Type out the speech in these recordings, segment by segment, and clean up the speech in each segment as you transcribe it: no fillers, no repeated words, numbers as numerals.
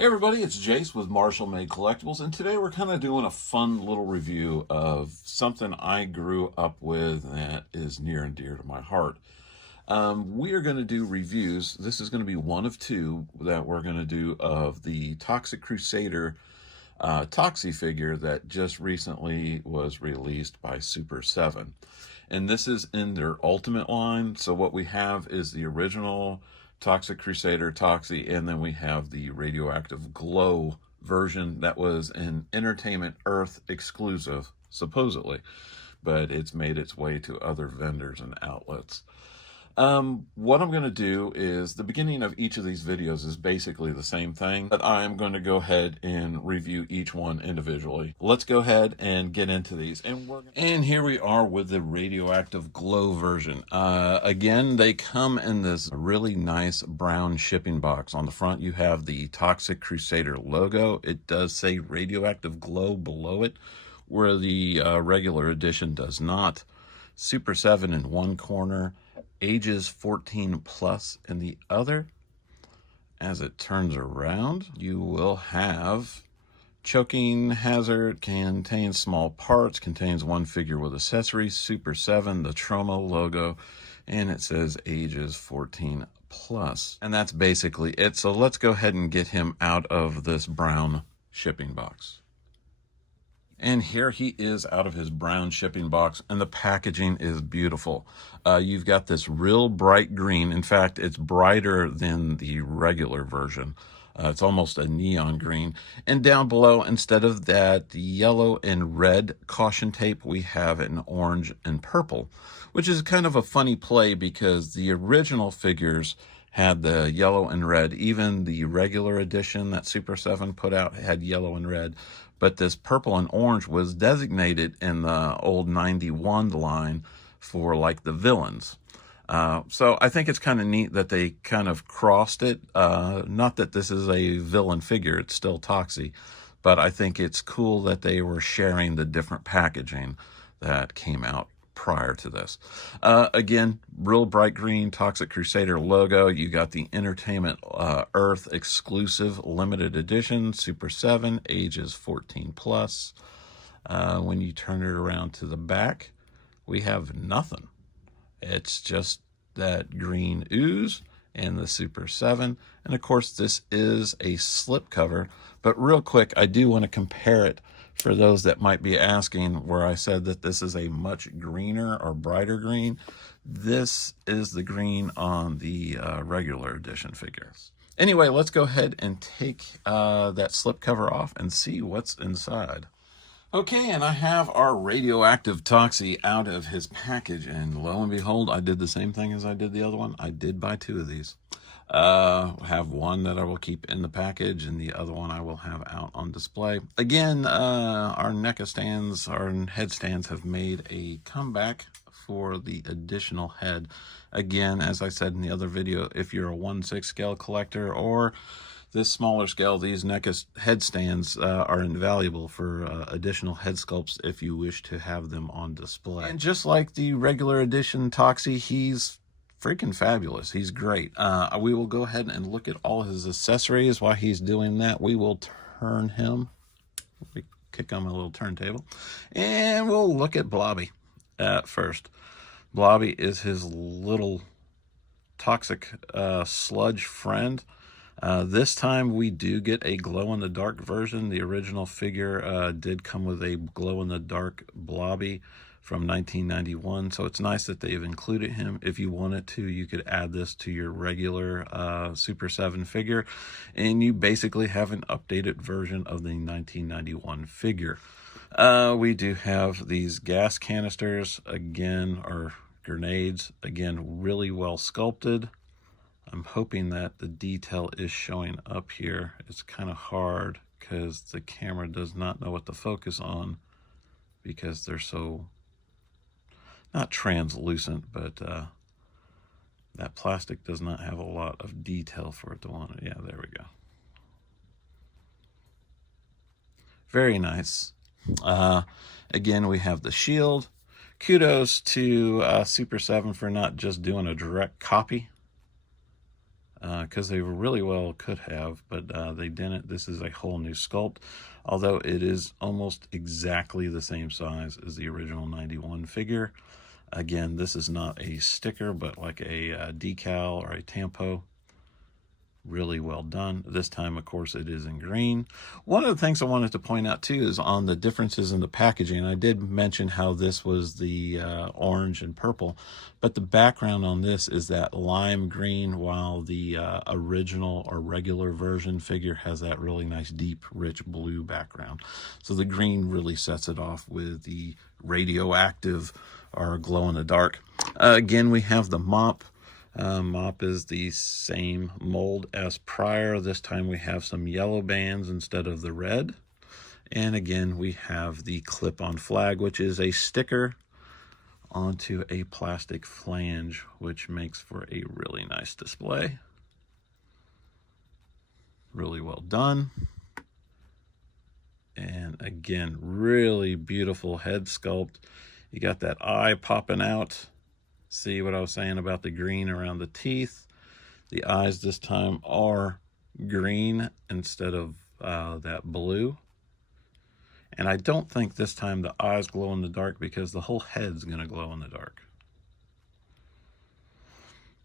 Hey everybody, it's Jase with Marshall Made Collectibles, and today we're kind of doing a fun little review of something I grew up with that is near and dear to my heart. We are going to do reviews. This is going to be one of two that we're going to do of the Toxic Crusader Toxie figure that just recently was released by Super7. And this is in their Ultimate line, so what we have is the original Toxic Crusader Toxie, and then we have the Radioactive Glow version that was an Entertainment Earth exclusive, supposedly, but it's made its way to other vendors and outlets. What I'm going to do is the beginning of each of these videos is basically the same thing, but I'm going to go ahead and review each one individually. Let's go ahead and get into these. And here we are with the Radioactive Glow version. Again, they come in this really nice brown shipping box. On the front, you have the Toxic Crusader logo. It does say Radioactive Glow below it, where the regular edition does not. Super7 in one corner, ages 14 plus in the other. As it turns around, you will have choking hazard, contains small parts, contains one figure with accessories, Super7, the Tromo logo, and it says ages 14 plus. And that's basically it. So let's go ahead and get him out of this brown shipping box. And here he is out of his brown shipping box, and the packaging is beautiful. You've got this real bright green. In fact, it's brighter than the regular version. It's almost a neon green. And down below, instead of that yellow and red caution tape, we have an orange and purple, which is kind of a funny play because the original figures had the yellow and red. Even the regular edition that Super7 put out had yellow and red. But this purple and orange was designated in the old 91 line for like the villains. So I think it's kind of neat that they kind of crossed it. Not that this is a villain figure, it's still Toxie. But I think it's cool that they were sharing the different packaging that came out prior to this. Again, real bright green Toxic Crusader logo. You got the Entertainment Earth exclusive limited edition, Super7, ages 14 plus. When you turn it around to the back, we have nothing. It's just that green ooze and the Super7. And of course, this is a slipcover. But real quick, I do want to compare it for those that might be asking, where I said that this is a much greener or brighter green. This is the green on the regular edition figures. Anyway, let's go ahead and take that slipcover off and see what's inside. Okay, and I have our Radioactive Toxie out of his package, and lo and behold, I did the same thing as I did the other one. I did buy two of these. Have one that I will keep in the package, and the other one I will have out on display. Again, our NECA stands, our head stands have made a comeback for the additional head. Again, as I said in the other video, if you're a 1/6 scale collector or this smaller scale, these NECA head stands are invaluable for additional head sculpts if you wish to have them on display. And just like the regular edition Toxie, he's freaking fabulous. He's great. We will go ahead and look at all his accessories. While he's doing that, we will turn him. We kick on my little turntable. And we'll look at Blobby at first. Blobby is his little toxic sludge friend. This time we do get a glow-in-the-dark version. The original figure did come with a glow-in-the-dark Blobby from 1991, so it's nice that they've included him. If you wanted to, you could add this to your regular Super7 figure, and you basically have an updated version of the 1991 figure. We do have these gas canisters, again, or grenades, again, really well sculpted. I'm hoping that the detail is showing up here. It's kind of hard because the camera does not know what to focus on because they're so, not translucent, but that plastic does not have a lot of detail for it to want it. Yeah, there we go. Very nice. Again, we have the shield. Kudos to Super7 for not just doing a direct copy. because they really well could have, but they didn't. This is a whole new sculpt, although it is almost exactly the same size as the original 91 figure. Again, this is not a sticker, but like a decal or a tampo. Really well done. This time, of course, it is in green. One of the things I wanted to point out too is on the differences in the packaging. I did mention how this was the orange and purple, but the background on this is that lime green, while the original or regular version figure has that really nice deep rich blue background. So the green really sets it off with the radioactive or glow in the dark. Again, we have the mop. Mop is the same mold as prior. This time we have some yellow bands instead of the red. And again, we have the clip-on flag, which is a sticker onto a plastic flange, which makes for a really nice display. Really well done. And again, really beautiful head sculpt. You got that eye popping out. See what I was saying about the green around the teeth? The eyes this time are green instead of that blue. And I don't think this time the eyes glow in the dark because the whole head's going to glow in the dark.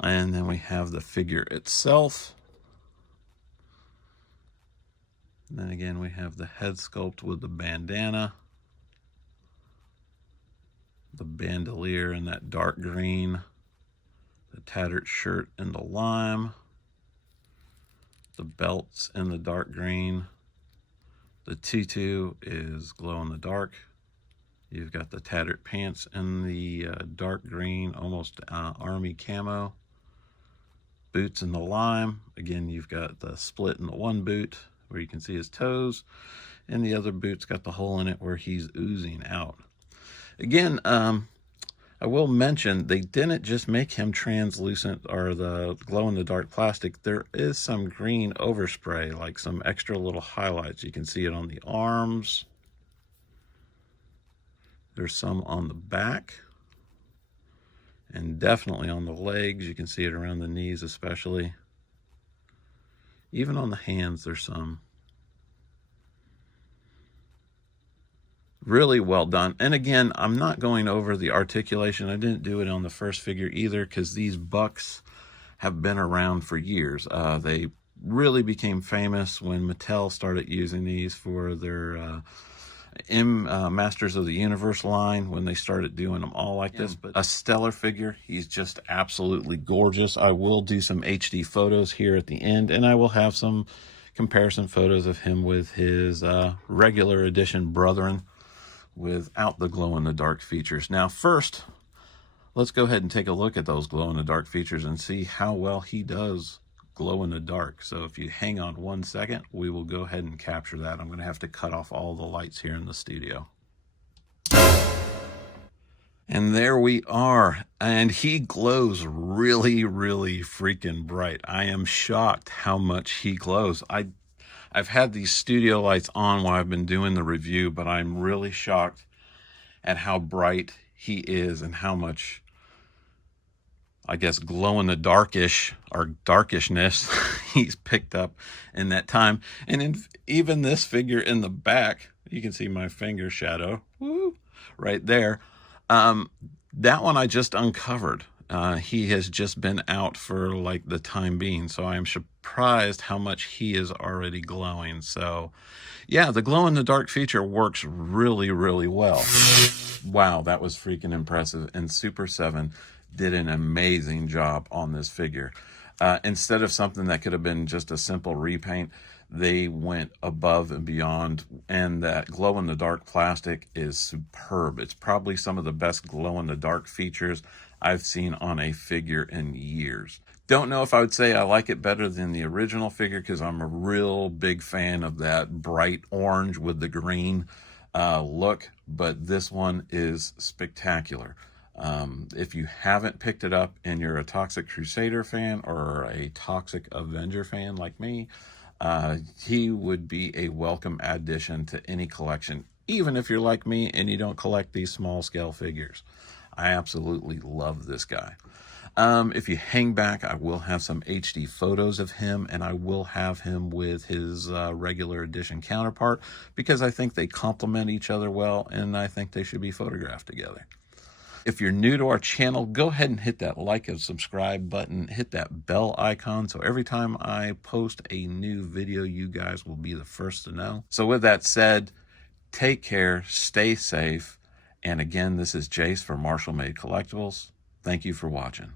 And then we have the figure itself. And then again, we have the head sculpt with the bandana. The bandolier in that dark green, the tattered shirt in the lime, the belts in the dark green, the tutu is glow in the dark. You've got the tattered pants in the dark green, almost army camo, boots in the lime. Again, you've got the split in the one boot where you can see his toes, and the other boot's got the hole in it where he's oozing out. Again, I will mention they didn't just make him translucent or the glow-in-the-dark plastic. There is some green overspray, like some extra little highlights. You can see it on the arms. There's some on the back. And definitely on the legs. You can see it around the knees especially. Even on the hands there's some. Really well done. And again, I'm not going over the articulation. I didn't do it on the first figure either because these bucks have been around for years. They really became famous when Mattel started using these for their Masters of the Universe line, when they started doing them all like this. But a stellar figure. He's just absolutely gorgeous. I will do some HD photos here at the end, and I will have some comparison photos of him with his regular edition brethren without the glow-in-the-dark features. Now first, let's go ahead and take a look at those glow-in-the-dark features and see how well he does glow in the dark. So if you hang on 1 second, we will go ahead and capture that. I'm going to have to cut off all the lights here in the studio. And there we are. And he glows really, really freaking bright. I am shocked how much he glows. I've had these studio lights on while I've been doing the review, but I'm really shocked at how bright he is and how much, I guess, glow in the darkish or darkishness he's picked up in that time. And even this figure in the back, you can see my finger shadow, woo, right there. That one I just uncovered. He has just been out for like the time being, so I'm surprised how much he is already glowing. So yeah, the glow in the dark feature works really, really well. Wow, that was freaking impressive. And Super7 did an amazing job on this figure. Instead of something that could have been just a simple repaint, they went above and beyond, and that glow-in-the-dark plastic is superb. It's probably some of the best glow-in-the-dark features I've seen on a figure in years. Don't know if I would say I like it better than the original figure because I'm a real big fan of that bright orange with the green look, but this one is spectacular. If you haven't picked it up and you're a Toxic Crusader fan or a Toxic Avenger fan like me, he would be a welcome addition to any collection, even if you're like me and you don't collect these small scale figures. I absolutely love this guy. If you hang back, I will have some HD photos of him, and I will have him with his regular edition counterpart, because I think they complement each other well, and I think they should be photographed together. If you're new to our channel, go ahead and hit that like and subscribe button, hit that bell icon, so every time I post a new video, you guys will be the first to know. So with that said, take care, stay safe, and again, this is Jase for Marshall Made Collectibles. Thank you for watching.